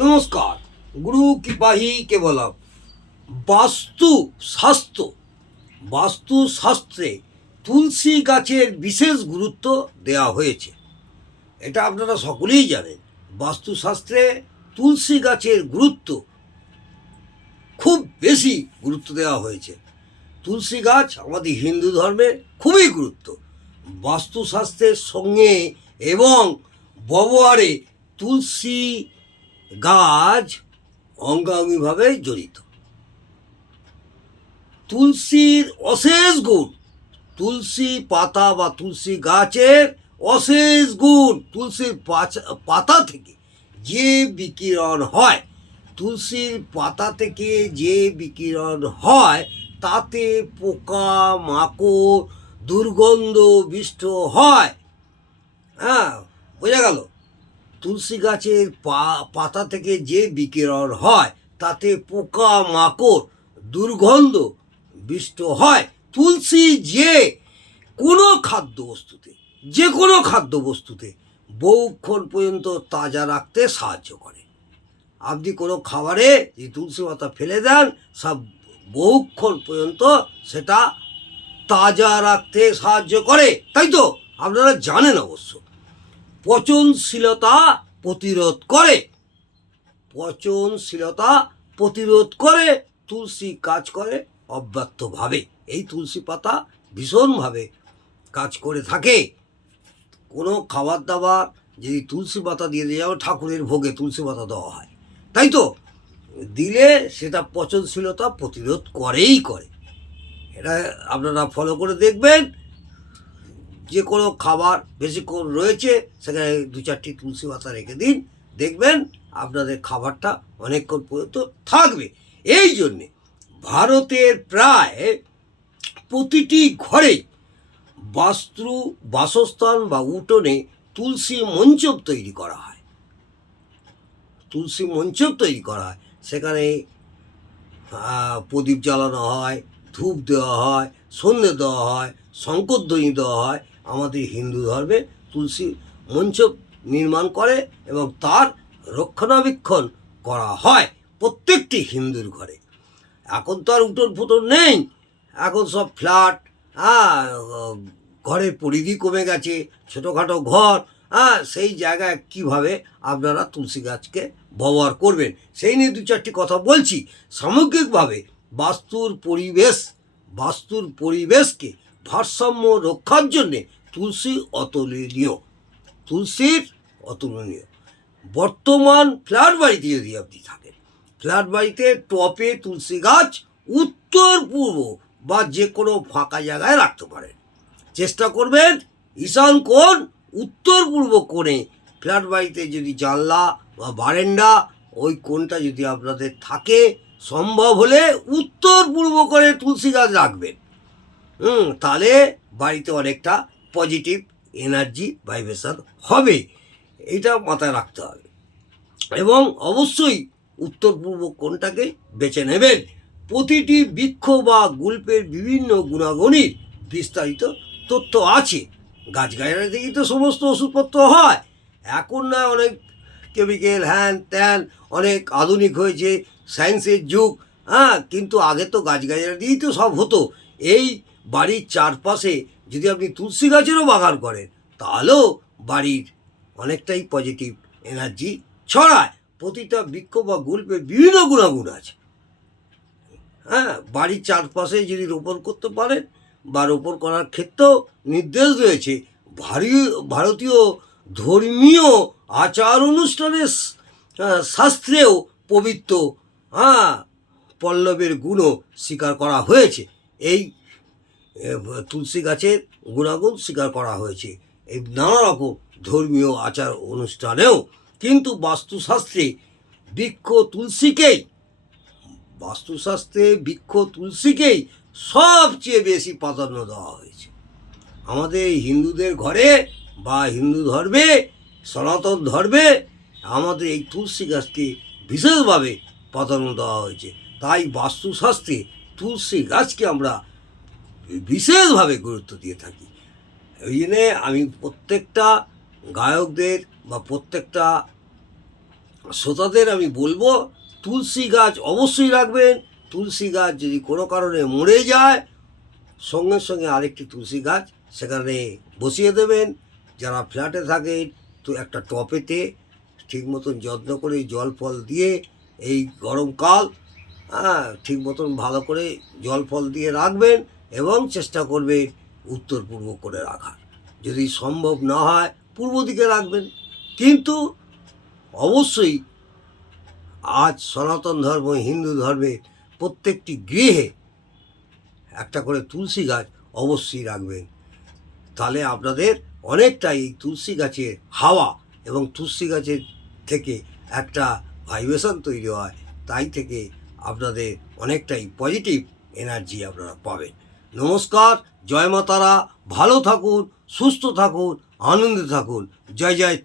নমস্কার। গুরু কৃপাহি কেবলম। বাস্তুশাস্ত্রে তুলসী গাছের বিশেষ গুরুত্ব দেওয়া হয়েছে। এটা আপনারা সকলেই জানেন। বাস্তুশাস্ত্রে তুলসী গাছের গুরুত্ব খুব বেশি গুরুত্ব দেওয়া হয়েছে। তুলসী গাছ আমাদের হিন্দু ধর্মে খুবই গুরুত্ব। বাস্তুশাস্ত্রের সঙ্গে এবং ব্যবহারে তুলসী গাছ অঙ্গাঙ্গিভাবে জড়িত। তুলসীর অশেষ গুণ, তুলসী পাতা বা তুলসী গাছের অশেষ গুণ, তুলসীর পাতা থেকে যে বিকিরণ হয়, তুলসীর পাতা থেকে যে বিকিরণ হয় তাতে পোকা মাকড় দুর্গন্ধ বিষ্ট হয়। হ্যাঁ, বোঝা গেল? তুলসী গাছের পাতা থেকে যে বিকিরণ হয় তাতে পোকা মাকড় দুর্গন্ধ বিষ্ট হয়। তুলসী যে কোনো খাদ্যবস্তুতে বহুক্ষণ পর্যন্ত তাজা রাখতে সাহায্য করে। আপনি কোনো খাবারে যে তুলসী পাতা ফেলে দেন, সব বহুক্ষণ পর্যন্ত সেটা তাজা রাখতে সাহায্য করে, তাই তো? আপনারা জানেন অবশ্য। পচনশীলতা প্রতিরোধ করে তুলসী কাজ করে অব্যর্থভাবে। এই তুলসী পাতা ভীষণভাবে কাজ করে থাকে। কোনো খাবার দাবার যদি তুলসী পাতা দিয়ে দেওয়া, ঠাকুরের ভোগে তুলসী পাতা দেওয়া হয়, তাই তো? দিলে সেটা পচনশীলতা প্রতিরোধ করেই করে। এটা আপনারা ফলো করে দেখবেন। যে কোনো খাবার বেশিক্ষণ রয়েছে সেখানে 2-4টি তুলসী পাতা রেখে দিন, দেখবেন আপনাদের খাবারটা অনেকক্ষণ পর্যন্ত থাকবে। এই জন্যে ভারতের প্রায় প্রতিটি ঘরে বাসস্থান বা উঠোনে তুলসী মঞ্চপ তৈরি করা হয়। সেখানে প্রদীপ জ্বালানো হয়, ধূপ দেওয়া হয়, সন্ধ্যে দেওয়া হয়, শঙ্করধ্বনি দেওয়া হয়। আমাদের হিন্দু ধর্মে তুলসী মঞ্চপ নির্মাণ করে এবং তার রক্ষণাবেক্ষণ করা হয় প্রত্যেকটি হিন্দুর ঘরে। এখন তো আর উঠোন ফুটন নেই, এখন সব ফ্ল্যাট। ঘরের পরিধি কমে গেছে, ছোটোখাটো ঘর। সেই জায়গায় কিভাবে আপনারা তুলসী গাছকে ব্যবহার করবেন সেই নিয়ে 2-4টি কথা বলছি। সামগ্রিকভাবে বাস্তুর পরিবেশকে ভারসাম্য রক্ষার জন্যে তুলসীর অতুলনীয়। বর্তমান ফ্ল্যাট বাড়িতে যদি আপনি থাকেন, ফ্ল্যাট বাড়িতে টপে তুলসী গাছ উত্তর পূর্ব বা যে কোনো ফাঁকা জায়গায় রাখতে পারেন। চেষ্টা করবেন ঈশান কোণ উত্তর পূর্ব কোণে ফ্ল্যাট বাড়িতে যদি জানলা বা বারান্দা ওই কোণটা যদি আপনাদের থাকে, সম্ভব হলে উত্তর পূর্ব কোণে তুলসী গাছ রাখবেন। তাহলে বাড়িতে অনেকটা পজিটিভ এনার্জি ভাইব্রেশন হবে। এটা মাথায় রাখতে হবে এবং অবশ্যই উত্তর পূর্ব কোণটাকে বেছে নেবেন। প্রতিটি বৃক্ষ বা গুল্পের বিভিন্ন গুণাগুণের বিস্তারিত তথ্য আছে। গাছগাছড়া থেকেই তো সমস্ত ওষুধপত্র হয়। এখন না অনেক কেমিক্যাল হ্যান ত্যান, অনেক আধুনিক হয়েছে, সায়েন্সের যুগ। কিন্তু আগে তো গাছগাছড়া দিয়েই তো সব হতো। এই বাড়ির চারপাশে যদি আপনি তুলসী গাছেরও বাগান করেন তাহলেও বাড়ির অনেকটাই পজিটিভ এনার্জি ছড়ায়। প্রতিটা বৃক্ষ বা গুল্পের বিভিন্ন গুণাগুণ আছে। বাড়ির চারপাশে যদি রোপণ করতে পারেন বা রোপণ করার ক্ষেত্রেও নির্দেশ রয়েছে। ভারতীয় ধর্মীয় আচার অনুষ্ঠানের শাস্ত্রেও পবিত্র পল্লবের গুণও স্বীকার করা হয়েছে। এই তুলসী গাছের গুণাগুণ স্বীকার করা হয়েছে এই নানা রকম ধর্মীয় আচার অনুষ্ঠানেও। কিন্তু বাস্তুশাস্ত্রে বৃক্ষ তুলসীকেই সবচেয়ে বেশি প্রাধান্য দেওয়া হয়েছে। আমাদের হিন্দুদের ঘরে বা হিন্দু ধর্মে, সনাতন ধর্মে আমাদের এই তুলসী গাছকে বিশেষভাবে প্রাধান্য দেওয়া হয়েছে। তাই বাস্তুশাস্ত্রে তুলসী গাছকে আমরা বিশেষভাবে গুরুত্ব দিয়ে থাকি। ওই জন্যে আমি প্রত্যেকটা গায়কদের বা প্রত্যেকটা শ্রোতাদের আমি বলবো তুলসী গাছ অবশ্যই রাখবেন। তুলসী গাছ যদি কোনো কারণে মরে যায়, সঙ্গে সঙ্গে আরেকটি তুলসী গাছ সেখানে বসিয়ে দেবেন। যারা ফ্ল্যাটে থাকেন তো একটা টপেতে ঠিক মতন যত্ন করে জল ফল দিয়ে, এই গরমকাল ঠিক মতন ভালো করে জল ফল দিয়ে রাখবেন এবং চেষ্টা করবেন উত্তর পূর্ব করে রাখার। যদি সম্ভব না হয় পূর্ব দিকে রাখবেন। কিন্তু অবশ্যই আজ সনাতন ধর্ম, হিন্দু ধর্মে প্রত্যেকটি গৃহে একটা করে তুলসী গাছ অবশ্যই রাখবেন। তাহলে আপনাদের অনেকটাই এই তুলসী গাছের হাওয়া এবং তুলসী গাছের থেকে একটা ভাইব্রেশন তৈরি হয়, তাই থেকে আপনাদের অনেকটাই পজিটিভ এনার্জি আপনারা পাবেন। নমস্কার, জয় মা তারা। ভালো থাকুন, সুস্থ থাকুন, আনন্দে থাকুন। জয় জয়